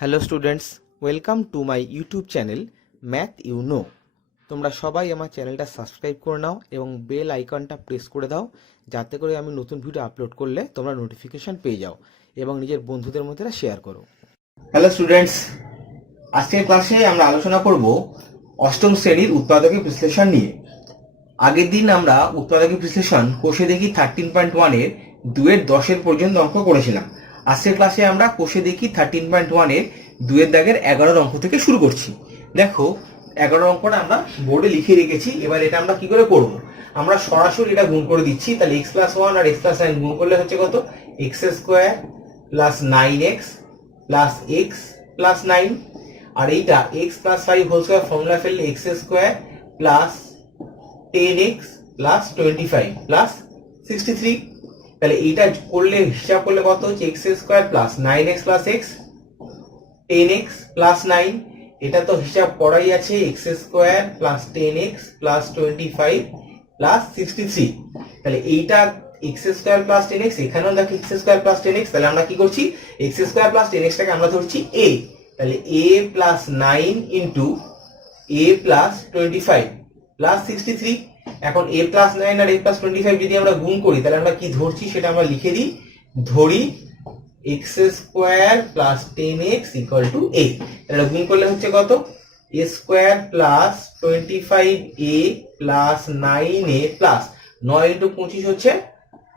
Hello students, welcome to my YouTube channel math you know. তোমরা সবাই আমার চ্যানেলটা সাবস্ক্রাইব করে নাও এবং বেল আইকনটা প্রেস করে দাও, যাতে করে আমি নতুন ভিডিও আপলোড করলে তোমরা নোটিফিকেশান পেয়ে যাও এবং নিজের বন্ধুদের মধ্যে শেয়ার করো। হ্যালো স্টুডেন্টস, আজকের ক্লাসে আমরা আলোচনা করব অষ্টম শ্রেণীর উৎপাদকের বিশ্লেষণ নিয়ে। আগের দিন আমরা উৎপাদকের বিশ্লেষণ কোষে দেখি 13.1-এর 2-এর 10-এর পর্যন্ত অঙ্ক করেছিলাম। আজকের ক্লাসে আমরা কোষে দেখি 13.1-এর 2-এর দাগের 11 অঙ্ক থেকে শুরু করছি। দেখো 11 অঙ্কটা আমরা বোর্ডে লিখে রেখেছি। এবার এটা আমরা কি করে করব? আমরা সরাসরি এটা গুণ করে দিচ্ছি। তাহলে x+1 আর x+9 গুণ করলে হচ্ছে কত? x² + 9x + x + 9। আর এইটা x + 5 হোল স্কয়ার ফর্মুলা ফেললে x² + 10x + 25 + 63। তাহলে এইটা করলে হিসাব করলে কত হচ্ছে? x² + 9x + x 10x + 9। এটা তো হিসাব করাই আছে, x² + 10x + 25 + 63। তাহলে এইটা x² + 10x, এখানেও দেখো x² + 10x। তাহলে আমরা কি করছি? x² + 10x টাকে আমরা ধরছি a। তাহলে a + 9 * a + 25 + 63। এখন a + 9 আর a + 25 যদি আমরা গুণ করি, তাহলে আমরা কি ধরছি সেটা আমরা লিখে দিই। ধরি x² + 10x = a। তাহলে গুণ করলে হচ্ছে কত? a² + 25a + 9a + 9 × 25 হচ্ছে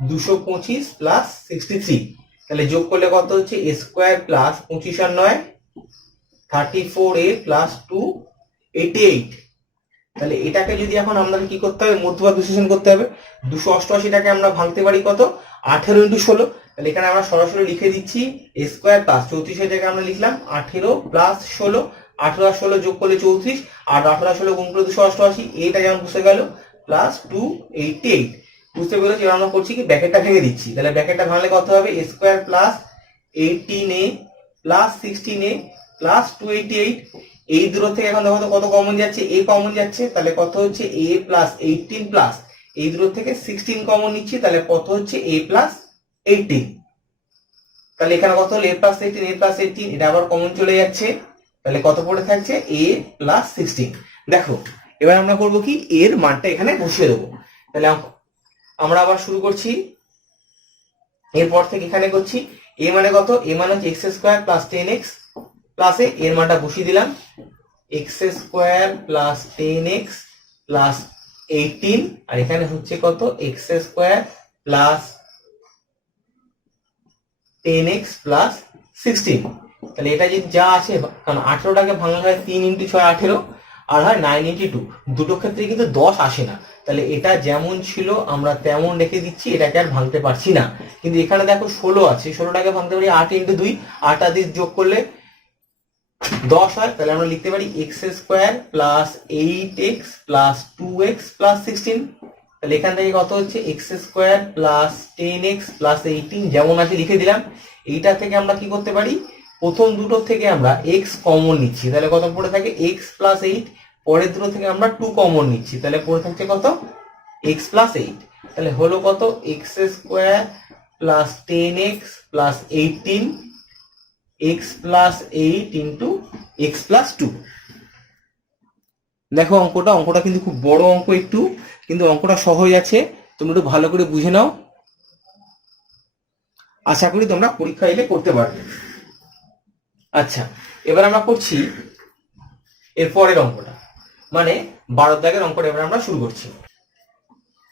225 + 63। তাহলে যোগ করলে কত হচ্ছে? a² + 25 আর 9 34a + 2 88। তাহলে এটাকে যদি এখন আমাদের কি করতে হবে? মধ্যভাগ বিশ্লেষণ করতে হবে। 288টাকে আমরা ভাঙতে পারি কত? 18 × 16। তাহলে এখানে আমরা সরাসরি লিখে দিচ্ছি a² + 34 এর জায়গায় আমরা লিখলাম 18 + 16। 18 আর 16 যোগ করলে 34, আর 18 আর 16 গুণ করলে 288। এটা যেমন বসে গেল +288। বুঝতে পেরেছি? এবার আমরা করছি কি, ব্র্যাকেটটা ভেঙে দিচ্ছি। তাহলে ব্র্যাকেটটা ভাঙলে কত হবে? a² + 18a + 16a + 288। এই দূর থেকে এখন দেখো তো কত কমন যাচ্ছে? a কমন যাচ্ছে। তাহলে কত হচ্ছে? a + 18 প্লাস এই দূর থেকে 16 কমন নিচ্ছি। তাহলে কত হচ্ছে? a + 18। তাহলে এখানে কত হলো? a + 18, a + 18, এটা আবার কমন চলে যাচ্ছে। তাহলে কত পড়ে থাকছে? a + 16। দেখো এবার আমরা করব কি, এর মানটা এখানে বসিয়ে দেবো। তাহলে আমরা আবার শুরু করছি, এরপর থেকে এখানে করছি। a মানে কত? a মানে হচ্ছে x² + 10x + a। এর মানটা বসিয়ে দিলাম, x² + 10x + 18। আর এখানে হচ্ছে কত? x² + 10x + 16। তাহলে এটা যদি যা আসে, কারণ 18টাকে ভাঙা হয় 3 × 6 18, আর হয় 9 × 2। দুটো ক্ষেত্রে কিন্তু 10 আসে না। তাহলে এটা যেমন ছিল আমরা তেমন রেখে দিচ্ছি, এটাকে আর ভাঙতে পারছি না। কিন্তু এখানে দেখো 16 আছে, 16টাকে ভাঙতে পারি 8 × 2। 8 আর 2 যোগ করলে 10 হয়। তাহলে আমরা লিখতে পারি x² + 8x + 2x + 16। তাহলে এখান থেকে কত হচ্ছে? x² + 10x + 18 যেমন আছে লিখে দিলাম। এইটা থেকে আমরা কি করতে পারি? প্রথম দুটো থেকে আমরা x কমন নিচ্ছি। তাহলে কত পড়ে থাকে? x + 8। পরের দুটো থেকে আমরা 2 কমন নিচ্ছি। তাহলে পড়ে থাকছে কত? x + 8। তাহলে হলো কত? x² + 10x + 18 x + 8 × x + 2। দেখো অঙ্কটা কিন্তু খুব বড় অঙ্ক একটু, কিন্তু অঙ্কটা সহজ আছে। তোমরা একটু ভালো করে বুঝে নাও, আশা করি তোমরা পরীক্ষা এলে করতে পারবে। আচ্ছা, এবার আমরা করছি এর পরের অঙ্কটা, মানে 12 দাগের অঙ্কটা এবার আমরা শুরু করছি।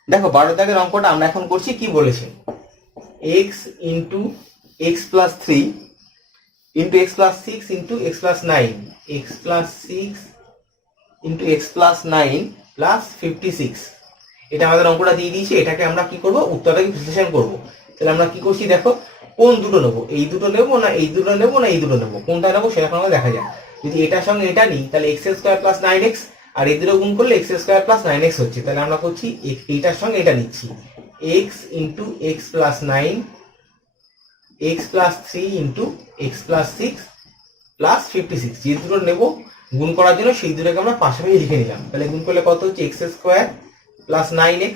দেখো 12 দাগের অঙ্কটা আমরা এখন করছি, কি বলেছে? x × x + 3 × x + 6 × x + 9 x + 6 × x + 9 + 56। এটা আমাদের অঙ্কটা দিয়ে দিয়েছে। এটাকে আমরা কি করব? উত্তরটাকে বিশ্লেষণ করব। তাহলে আমরা কি করছি দেখো, কোন দুটো নেবো? এই দুটো নেবো না এই দুটো নেবো না এই দুটো নেবো? কোনটা নেবো সেটা আমরা দেখা যাক। যদি এটার সঙ্গে এটা নিই, তাহলে x² + 9x, আর এই দুটো গুণ করলে x² + 9x হচ্ছে। তাহলে আমরা করছি এইটার সঙ্গে এটা নিচ্ছি, x × x + 9 x + 3 × x + 6 + 56। যে দুটো নেবো গুণ করার জন্য সেই দুটোকে আমরা পাশাপাশি লিখে নিলাম। তাহলে গুণ করলে কত হচ্ছে? x² + 9x।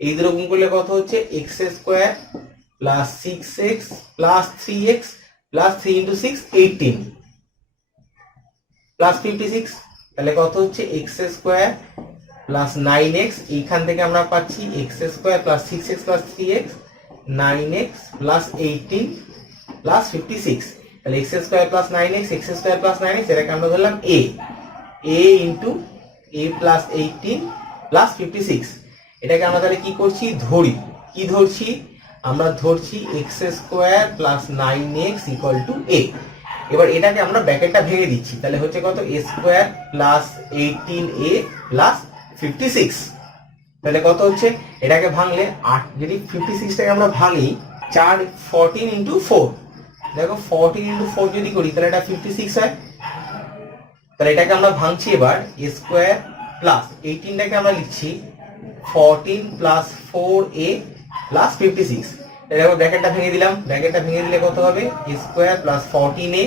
এই দুটো গুণ করলে কত হচ্ছে? x² + 6x + 3x + 3 × 6 18। প্লাস 56, তাহলে কত হচ্ছে এক্স স্কোয়ার প্লাস 9x, এইখান থেকে আমরা পাচ্ছি x square plus 6x plus 3x, 9x plus 18 plus 56, তাহলে x square plus 9x, x square plus 9x, এটাকে আমরা ধরলাম a into a plus 18 plus 56। এটাকে আমরা তাহলে কি করছি, কি ধরছি, আমরা ধরছি x square plus 9x equal to a। এবার এটাকে আমরা ব্র্যাকেটটা ভেঙে দিচ্ছি, তাহলে হচ্ছে কত a square plus 18a plus 56, তাহলে কত হচ্ছে, এটাকে ভাঙলে 8, যদি 56টাকে আমরা ভাঙি 14 ইন্টু 4, দেখো 14 ইন্টু 4 যদি করি তাহলে এটা 56 হয়। তাহলে এটাকে আমরা ভাঙছি এবার a স্কোয়ার প্লাস 18টাকে আমরা লিখছি 14 প্লাস 4a প্লাস 56। এরকম ব্র্যাকেটটা ভেঙে দিলাম, ব্র্যাকেটটা ভেঙে দিলে কত হবে, a square plus 14a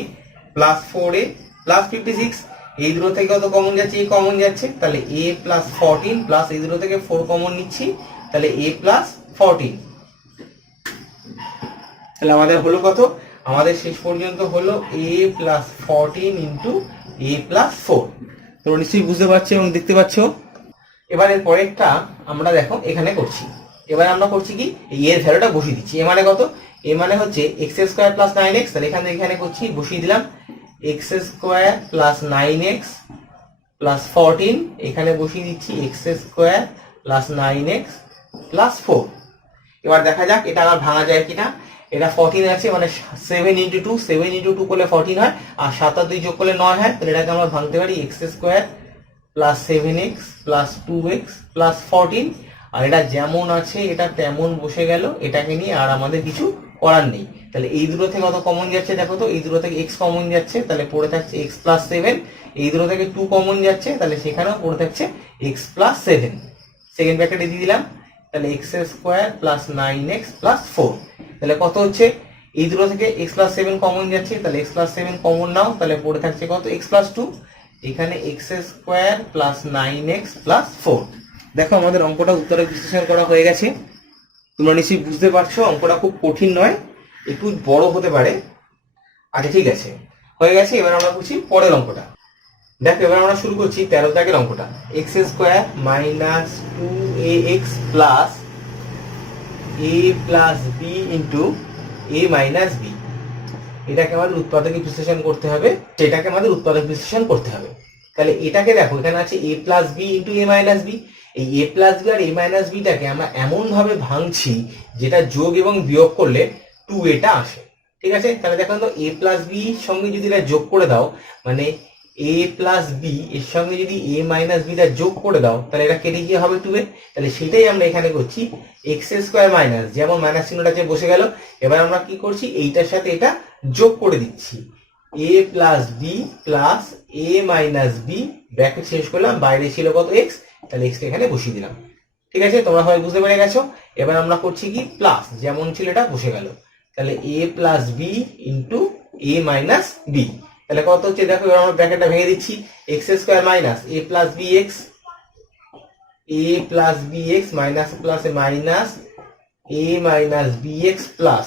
plus 4a plus 56। এই দুটো থেকে কত কমন যাচ্ছে, এই কমন যাচ্ছে, তাহলে a প্লাস 14 প্লাস এই দুটো থেকে 4 কমন নিচ্ছি, তাহলে a প্লাস 14। তাহলে আমাদের হলো কত, আমাদের শেষ পর্যন্ত হলো a plus 14 into a plus 4। তোমরা নিশ্চয়ই বুঝতে পারছো এবং দেখতে পাচ্ছ। এবার এর পরেরটা আমরা দেখো এখানে করছি। এবার আমরা করছি কি, এই এর ভ্যালুটা বসিয়ে দিচ্ছি। এ মানে কত, এ মানে হচ্ছে এক্স স্কোয়ার প্লাস 9x, তাহলে এখানে করছি, বসিয়ে দিলাম x square plus 9x plus 14, এখানে বসিয়ে দিচ্ছি x square plus 9x plus 4। এবার দেখা যাক এটা আবার ভাঙা যায় কিনা। এটা 14 আছে, মানে 7 ইন্টু 2, 7 ইন্টু 2 করলে 14 হয়, আর 7 আর 2 যোগ করলে 9 হয়, তাহলে এটাকে আমরা ভাঙতে পারি x square plus 7x plus 2x plus 14, আর এটা যেমন আছে এটা তেমন বসে গেল, এটাকে নিয়ে আর আমাদের কিছু করার নেই। তাহলে এই দুটো থেকে কত কমন যাচ্ছে দেখো তো, এই দুটো থেকে x কমন যাচ্ছে, তাহলে পড়ে থাকছে x প্লাস 7, এই দুটো থেকে 2 কমন যাচ্ছে, তাহলে সেখানেও পড়ে থাকছে x প্লাস 7, সেকেন্ড ব্র্যাকেটে দিয়ে দিলাম, তাহলে x square plus 9x plus 4, তাহলে কত হচ্ছে, এই দুটো থেকে x প্লাস 7 কমন যাচ্ছে, তাহলে x প্লাস 7 কমন নাও, তাহলে পড়ে থাকছে কত x প্লাস 2, এখানে x square plus 9x plus 4। দেখো আমাদের অঙ্কটা উত্তরে বিশ্লেষণ করা হয়ে গেছে। তোমরা নিশ্চয়ই বুঝতে পারছো অঙ্কটা খুব কঠিন নয়, একটু বড় হতে পারে। আচ্ছা ঠিক আছে, হয়ে গেছে। এবার আমরা করছি পরের অঙ্কটা। দেখো এবার আমরা শুরু করছি 13 দাগের অঙ্কটা। X square minus 2ax plus a plus b into a minus b, এটাকে আমাদের উৎপাদক বিশ্লেষণ করতে হবে, সেটাকে আমাদের উৎপাদক বিশ্লেষণ করতে হবে। তাহলে এটাকে দেখো, এখানে আছে a plus b into a minus b, এই a প্লাস b আর a মাইনাস বিটাকে আমরা এমন ভাবে ভাঙছি যেটা যোগ এবং বিয়োগ করলে 2a আসে। ঠিক আছে, তাহলে দেখো তো a প্লাস b সঙ্গে যদি এটা যোগ করে দাও, মানে a প্লাস b এর সঙ্গে যদি a মাইনাস বিটা যোগ করে দাও, তাহলে এটা কেটে গিয়ে হবে 2a। তাহলে সেটাই আমরা এখানে করছি, এক্স স্কোয়ার মাইনাস, যেমন মাইনাস চিহ্নটা যে বসে গেল, এবার আমরা কি করছি, এইটার সাথে এটা যোগ করে দিচ্ছি, a plus b plus a minus b, bracket শেষ করলাম, বাইরে ছিল কত x, তাহলে x কে এখানে বসিয়ে দিলাম। ঠিক আছে, তোমরা সবাই বুঝতে পেরে গেছো। এবার আমরা করছি কি, প্লাস, যেমন ছিল এটা বসে গেল, তাহলে a plus b into a minus b, তাহলে কত হচ্ছে দেখো, এবার আমরা ব্র্যাকেটটা ভেঙে দিচ্ছি, x square minus a plus b x, a plus b x minus plus minus a minus B x plus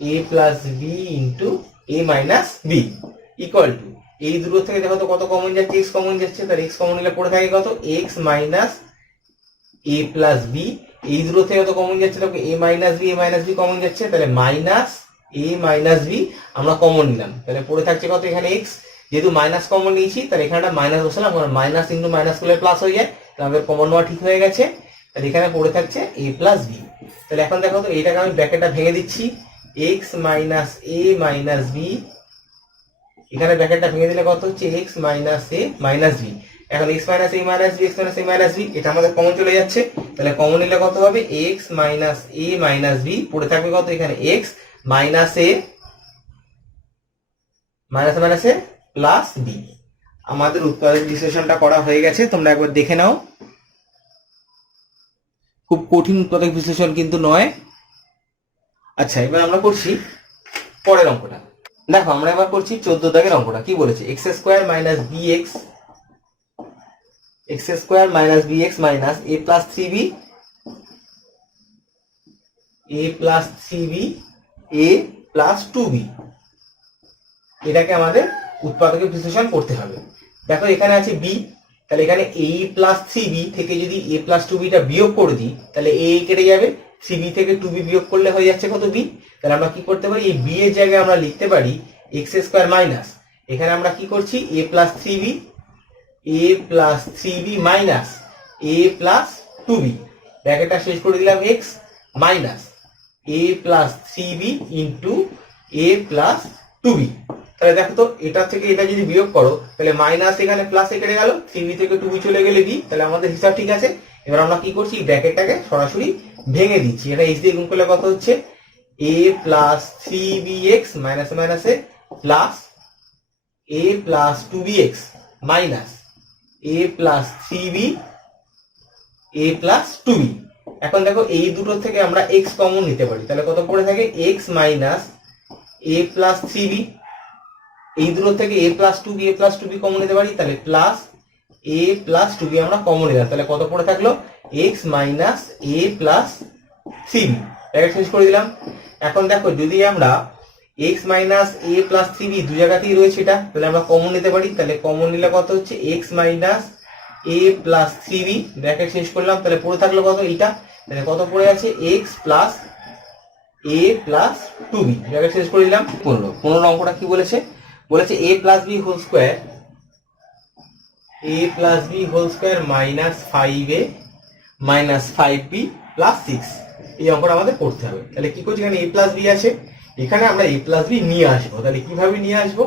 a plus b into a minus b equal to, এই দুটো থেকে দেখো তো কত কমন যাচ্ছে, x কমন যাচ্ছে, তাহলে x common নিলে পড়ে থাকে কত, x minus a plus b, এই দুটো থেকে কত কমন যাচ্ছে দেখো, a মাইনাস বি কমন যাচ্ছে, তাহলে মাইনাস a মাইনাস বি আমরা কমন নিলাম, তাহলে পড়ে থাকছে কত এখানে x, যেহেতু মাইনাস কমন নিয়েছি তাহলে এখানে একটা মাইনাস বসালাম, মাইনাস ইন্টু মাইনাস করলে প্লাস হয়ে যায়, তাহলে আমাদের কমন নেওয়া ঠিক হয়ে গেছে, তাহলে এখানে পড়ে থাকছে a প্লাস বি। তাহলে এখন দেখো তো এইটাকে আমি ব্র্যাকেটটা ভেঙে দিচ্ছি, x minus a minus b, এখানে ব্র্যাকেটটা ভেঙে দিলে কত হচ্ছে, x minus a minus b, এখন x minus a minus b, x minus a minus b, এটা আমাদের কমন চলে যাচ্ছে, তাহলে কমন নিলে কত হবে, x minus a minus b, পড়ে থাকবে কত এখানে x minus a minus A plus b. আমাদের উৎপাদক বিশ্লেষণটা করা হয়ে গেছে, তোমরা একবার দেখে নাও, খুব কঠিন উৎপাদক বিশ্লেষণ কিন্তু নয়। আচ্ছা এবার আমরা করছি পরের অঙ্কটা। দেখো আমরা এবার করছি 14 দাগের অঙ্কটা। কি বলেছে, x square minus B X, X square minus B x minus A plus 3b, A plus 3b, A plus 2b, এটাকে আমাদের উৎপাদকের বিশ্লেষণ করতে হবে। দেখো এখানে আছে বি, তাহলে এখানে a প্লাস 3b থেকে যদি a প্লাস 2bটা বিয়োগ করে দিই তাহলে a কেটে যাবে, 3b থেকে 2b বিয়োগ করলে হয়ে যাচ্ছে কত b। তাহলে আমরা কি করতে পারি, এই b এর জায়গায় আমরা লিখতে পারি এক্স স্কোয়ার মাইনাস, এখানে আমরা কি করছি a plus 3b minus a plus 2b, ব্র্যাকেটটা শেষ করে দিলাম x minus a plus 3b into a plus 2b। তাহলে দেখো তো এটা থেকে এটা যদি বিয়োগ করো তাহলে মাইনাস এখানে প্লাস কেটে গেল, 3b থেকে 2b চলে গেলে b, তাহলে আমাদের হিসাব ঠিক আছে। এবার আমরা কি করছি, ব্র্যাকেটটাকে সরাসরি ভেঙে দিচ্ছি, এটা h দিয়ে গুণ করলে কত হচ্ছে a প্লাস 3bx মাইনাস মাইনাসে plus a plus 2bx minus a plus 3b a plus 2b। এখন দেখো এই দুটো থেকে আমরা x কমন নিতে পারি, তাহলে কত পড়ে থাকে x minus a plus 3b, এই দুটো থেকে a প্লাস 2b কমন নিতে পারি, তাহলে প্লাস a প্লাস 2b আমরা কমন নিলাম, তাহলে কত পড়ে থাকলো x minus a plus 3b, bracket শেষ করে দিলাম। এখন দেখো যদি আমরা x minus a plus 3b দু জায়গাতেই রয়েছে এটা, তাহলে আমরা কমন নিতে পারি, তাহলে কমন নিলে কত হচ্ছে x minus a plus 3b, bracket শেষ করলাম, তাহলে পড়ে থাকলো কত এইটা, তাহলে কত পড়ে আছে x plus a plus 2b, bracket শেষ করে দিলাম। 15 অঙ্কটা কি বলেছে, বলেছে a plus b whole square minus 5a minus 5b plus 6, এই অঙ্কটা আমাদের করতে হবে। তাহলে কি করছি, এখানে a প্লাস b আছে, এখানে আমরা a প্লাস b নিয়ে আসবো, তাহলে কিভাবে নিয়ে আসবো,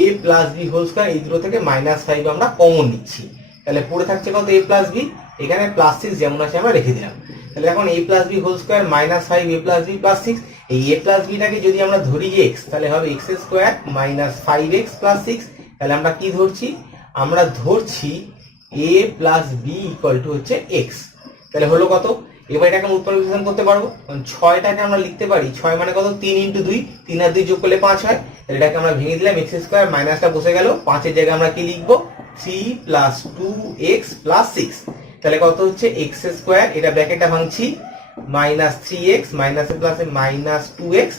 a plus b whole square এই দুটো থেকে মাইনাস 5 আমরা কমন নিচ্ছি, তাহলে পড়ে থাকছে কত a প্লাস b, এখানে প্লাস 6 যেমন আছে আমরা রেখে দিলাম। তাহলে এখন a plus b whole square minus 5 a plus b plus 6, এই a প্লাস bটাকে যদি আমরা ধরি x তাহলে হবে x square minus 5x plus 6, তাহলে আমরা কি ধরছি, আমরা ধরছি a plus b equal to হচ্ছে x, তাহলে হলো কত। এবার এটাকে আমরা উৎপাদক বিশ্লেষণ করতে পারবো, কারণ 6টাকে আমরা লিখতে পারি 6 মানে কত 3 ইন্টু 2, 3 আর 2 যোগ করলে 5 হয়, তাহলে এটাকে আমরা ভেঙে দিলাম x স্কোয়ার, মাইনাসটা বসে গেল, 5 এর জায়গায় আমরা কি লিখবো 3 প্লাস 2x প্লাস 6, তাহলে কত হচ্ছে x স্কোয়ার, এটা ব্র্যাকেটটা ভাঙছি মাইনাস 3x মাইনাসে প্লাসে মাইনাস 2x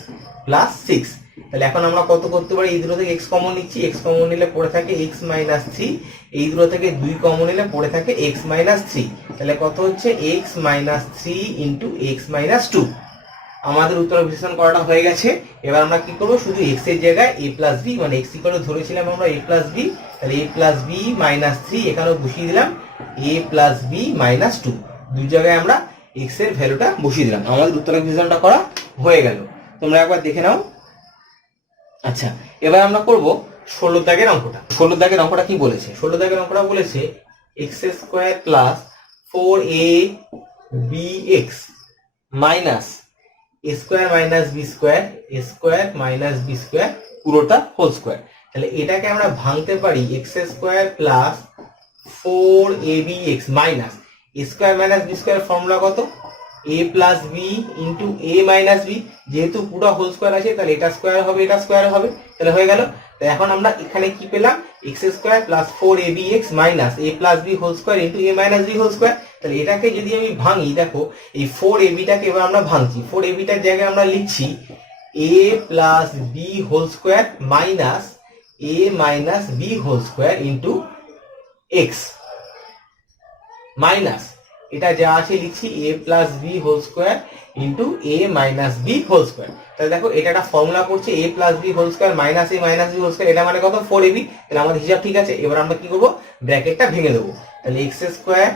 প্লাস 6। তাহলে এখন আমরা কত করতে পারি, এই দুটো থেকে x কমন নিচ্ছি, x কমন নিলে পড়ে থাকে x মাইনাস 3, এই দুটো থেকে 2 কমন নিলে পড়ে থাকে x মাইনাস 3, তাহলে কত হচ্ছে x minus 3 into x minus 2। আমাদের উত্তর বিশ্লেষণ করাটা হয়ে গেছে। এবার আমরা কি করবো, শুধু x এর জায়গায় a প্লাস b, মানে x ইকুয়াল ধরেছিলাম আমরা a প্লাস b, তাহলে a প্লাস b মাইনাস 3 এখানেও বসিয়ে দিলাম a প্লাস b মাইনাস 2, দুই জায়গায় আমরা x এর ভ্যালুটা বসিয়ে দিলাম, আমাদের উত্তর বিশ্লেষণটা করা হয়ে গেল, তোমরা একবার দেখে নাও। আচ্ছা, এবার আমরা করব 16 দাগের অঙ্কটা। 16 দাগের অঙ্কটা কি বলেছে, 16 দাগের অঙ্কটা বলেছে x square plus 4abx minus a square minus b square, a square minus b square পুরোটা হোল স্কোয়ার। তাহলে এটাকে আমরা ভাঙতে পারি x square plus 4abx minus a square minus b square, formula কত a plus b into a minus b, যেহেতু পুরো whole square আছে তাহলে এটা স্কোয়ার হবে এটা স্কোয়ার হবে, তাহলে হয়ে গেল। তো এখন আমরা এখানে কি পেলাম, x square plus 4abx minus a plus b whole square into a minus b whole square. তাহলে এটাকে যদি আমি ভাঙি, দেখো এই 4ab-টাকে এবার আমরা ভাঙছি, 4ab-টার জায়গায় আমরা লিখছি a plus b whole square minus a minus b whole square into x minus এটা যা আছে লিখছি a plus b whole square into a minus b whole square. তাহলে দেখো এটা একটা ফর্মুলা করছে a plus b whole square minus a minus b whole square, এটা মানে কত 4ab। তাহলে আমাদের হিসাব ঠিক আছে। এবার আমরা কি করবো, ব্র্যাকেটটা ভেঙে দেবো, তাহলে x square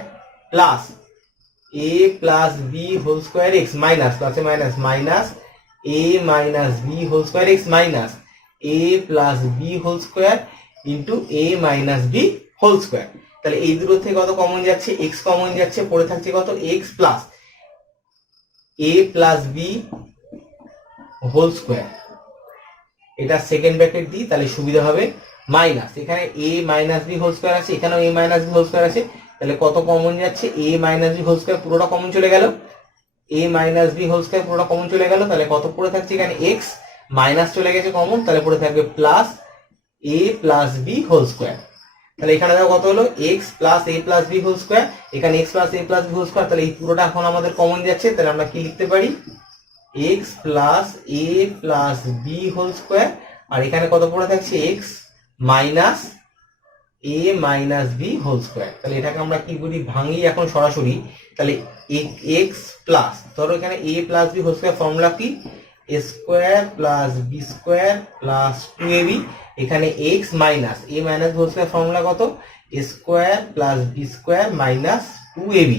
plus a plus b whole square x minus প্লাসে minus minus a minus b whole square x minus a plus b whole square into a minus b whole square. তাহলে এই দুটো থেকে কত কমন যাচ্ছে, x common যাচ্ছে, পড়ে থাকছে কত x plus a plus b whole square, এটা সেকেন্ড ব্র্যাকেট দিই তাহলে সুবিধা হবে, মাইনাস এখানে a minus b whole square আছে, এখানেও a minus b whole square আছে, তাহলে কত কমন যাচ্ছে a minus b whole square পুরোটা কমন চলে গেল, a minus b whole square পুরোটা কমন চলে গেল, তাহলে কত পড়ে থাকছে এখানে x মাইনাস চলে গেছে কমন, তাহলে পড়ে থাকবে plus a plus b whole square. তাহলে এখানে দেখো কত হলো x plus a plus b whole square, এখানে x plus a plus b whole square, তাহলে এই পুরোটা এখন আমাদের কমন যাচ্ছে, তাহলে আমরা কি লিখতে পারি x plus a plus b whole square, আর এখানে কত পড়ে থাকছে x মাইনাস এ মাইনাস বি হোল স্কোয়ার। তাহলে এটাকে আমরা কি বলি, ভাঙি এখন সরাসরি। তাহলে এক্স প্লাস, ধরো এখানে A plus B whole square formula কি, A square plus B square plus 2ab। এখানে এক্স মাইনাস এ মাইনাস হোল স্কোয়ার ফর্মুলা কত, A square plus B square minus 2ab।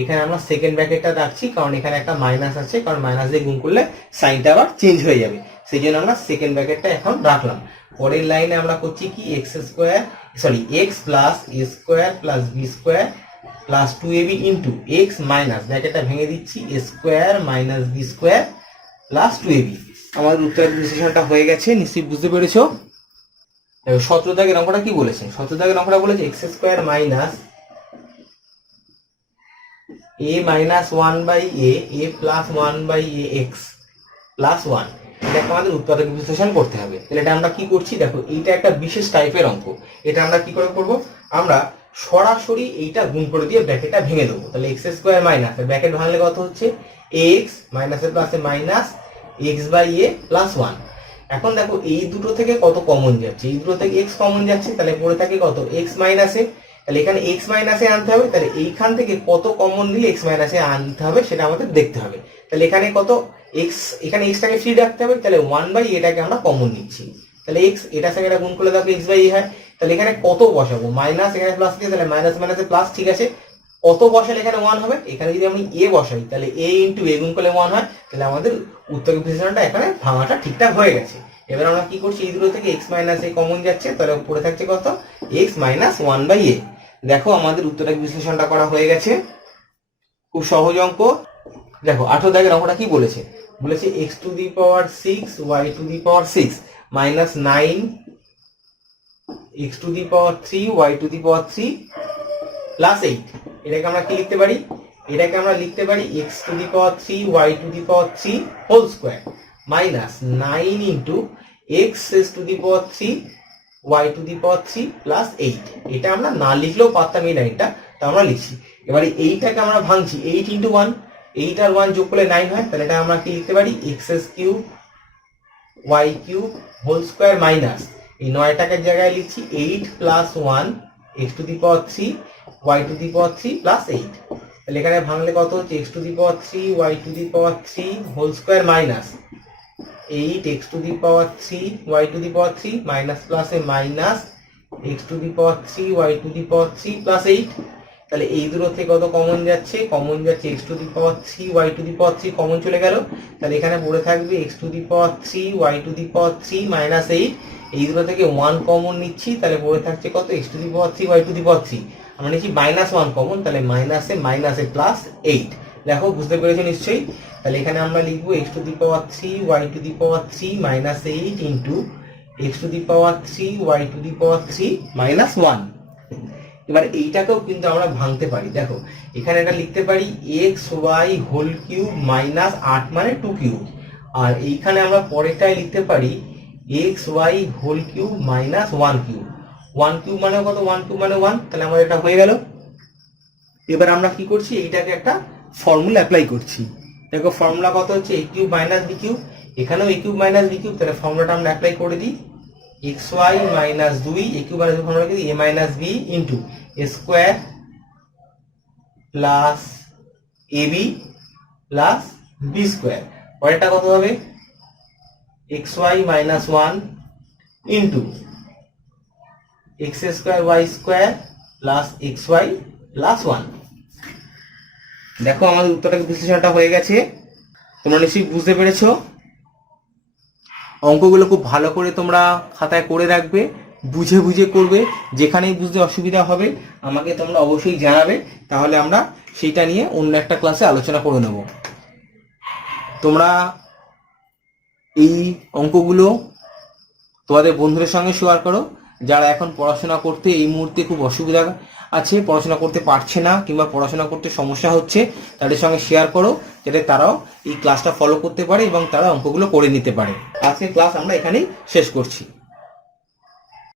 এখানে আমরা সেকেন্ড ব্র্যাকেটটা রাখছি কারণ এখানে একটা মাইনাস আছে, কারণ মাইনাস দিয়ে গুণ করলে সাইনটা আবার চেঞ্জ হয়ে যাবে, সেই জন্য আমরা সেকেন্ড ব্র্যাকেটটা এখন রাখলাম। পরের লাইনে আমরা করছি কি, X plus A square plus B square plus 2ab into X minus, ব্র্যাকেটটা ভেঙে দিচ্ছি, A square minus B square plus 2ab। আমাদের উত্তরের বিশ্লেষণটা হয়ে গেছে, নিশ্চয়ই বুঝতে পেরেছো। 17 দাগের অঙ্কটা কি বলেছে, 17 দাগের অঙ্কটা বলেছে x square minus A minus 1 by a plus 1 by a x plus 1। এটাকে আমাদের উৎপাদক বিশ্লেষণ করতে হবে। তাহলে এটা আমরা কি করছি, দেখো এইটা একটা বিশেষ টাইপের অঙ্ক। এটা আমরা কি করে করব, আমরা সরাসরি এইটা গুণ করে দিয়ে ব্র্যাকেটটা ভেঙে দেবো। তাহলে এক্স স্কোয়ার মাইনাস, ব্র্যাকেট ভাঙলে কত হচ্ছে, এক্স মাইনাস এর প্লাসে minus x by a plus 1। এখন দেখো এই দুটো থেকে কত কমন যাচ্ছে, এই দুটো থেকে এক্স কমন যাচ্ছে, তাহলে পড়ে থাকে কত, এক্স মাইনাসে। তাহলে এখানে এক্স মাইনাসে আনতে হবে, তাহলে এইখান থেকে কত কমন নিলে এক্স মাইনাসে আনতে হবে সেটা আমাদের দেখতে হবে। তাহলে এখানে কত এক্স, এখানে এক্সটাকে ফ্রি রাখতে হবে, তাহলে 1 বাই এটাকে আমরা কমন নিচ্ছি। তাহলে এক্স, এটার সঙ্গে এটা গুণ করলে দেখো এক্স বাই এ হয়। তাহলে এখানে কত বসাবো, মাইনাস এখানে প্লাস দিয়ে, তাহলে মাইনাস মাইনাসে প্লাস, ঠিক আছে। কত বসালে এখানে 1 হবে, এখানে যদি আমি এ বসাই তাহলে এ ইন্টু এ গুণ করলে 1 হয়। তাহলে আমাদের উত্তর বিশ্লেষণটা এখানে ভাঙাটা ঠিকঠাক হয়ে গেছে। এবার আমরা কি করছি, এই দুটো থেকে এক্স মাইনাস এ কমন যাচ্ছে, তাহলে পড়ে থাকছে কত, এক্স মাইনাস 1 বাই এ। দেখো আমাদের উত্তরটা বিশ্লেষণটা করা হয়ে গেছে, খুব সহজ অঙ্ক। দেখো 18 দাগের অঙ্কটা কি বলেছে, বলেছে x to the power 6 y to the power 6 minus 9 x to the power 3 y to the power 3 plus 8। এটাকে আমরা কি লিখতে পারি, এটাকে আমরা লিখতে পারি x to the power 3 y to the power 3 whole square minus 9 into x to the power 3 y to the power 3 plus 8। এটা আমরা না লিখলেও পারতাম এই লাইনটা, তা আমরা লিখছি। এবারে এইটাকে আমরা ভাঙছি, 8 ইন্টু 1, 8 আর 1 যোগ করলে 9 হয়। তাহলে এটা আমরা কি লিখতে পারি, x cube y cube whole square minus, এই 9টাকে জায়গায় লিখছি 8 plus 1 x to the power 3 y to the power 3 plus 8। তাহলে এখানে ভাঙলে কত হচ্ছে, x to the power 3 y to the power 3 whole square minus 8 x to the power 3 y to the power 3 minus প্লাসে minus x to the power 3 y to the power 3 plus 8। তাহলে এই দুটো থেকে কত কমন যাচ্ছে, common যাচ্ছে x to the power 3 y to the power 3 common চলে গেল। তাহলে এখানে পড়ে থাকবে x to the power 3 y to the power 3 minus 8। এই দুটো থেকে 1 কমন নিচ্ছি, তাহলে পড়ে থাকছে কত, x to the power 3 y to the power 3। আমরা নিচ্ছি মাইনাস 1 কমন, তাহলে মাইনাসে প্লাস 8। দেখো বুঝতে পেরেছো নিশ্চয়ই। তাহলে এখানে আমরা লিখবো x to the power 3 y to the power 3 minus 8 into x to the power 3 y to the power 3 minus 1। এবার এইটাকেও কিন্তু আমরা ভাঙতে পারি। দেখো এখানে এটা লিখতে পারি x y whole cube minus 8 মানে 2 কিউব, আর এইখানে আমরা পরেরটাই লিখতে পারি x y whole cube minus 1 cube. 1 cube মানে কত, 1 কিউব মানে 1। তাহলে আমাদের এটা হয়ে গেল। এবার আমরা কি করছি, এইটাকে একটা ফর্মুলা অ্যাপ্লাই করছি। দেখো ফর্মুলা কত হচ্ছে, a cube minus b cube, এখানেও a cube minus b cube. তাহলে ফর্মুলাটা আমরা অ্যাপ্লাই করে দিই, x y minus 2 a cube minus formula কি, a minus b into a square plus a b plus B square. পরেরটা কত হবে, x y minus 1 into x square y square plus x y plus 1। দেখো আমাদের উত্তরটা বিশ্লেষণটা হয়ে গেছে, তোমরা নিশ্চয়ই বুঝতে পেরেছো। অঙ্কগুলো খুব ভালো করে তোমরা খাতায় করে রাখবে, বুঝে বুঝে করবে। যেখানেই বুঝতে অসুবিধা হবে আমাকে তোমরা অবশ্যই জানাবে, তাহলে আমরা সেইটা নিয়ে অন্য একটা ক্লাসে আলোচনা করে নেব। তোমরা এই অঙ্কগুলো তোমাদের বন্ধুদের সঙ্গে শেয়ার করো, যারা এখন পড়াশোনা করতে এই মুহূর্তে খুব অসুবিধা আছে, পড়াশোনা করতে পারছে না কিংবা পড়াশোনা করতে সমস্যা হচ্ছে, তাদের সঙ্গে শেয়ার করো, যাতে তারাও এই ক্লাসটা ফলো করতে পারে এবং তারা অঙ্কগুলো করে নিতে পারে। আজকের ক্লাস আমরা এখানেই শেষ করছি।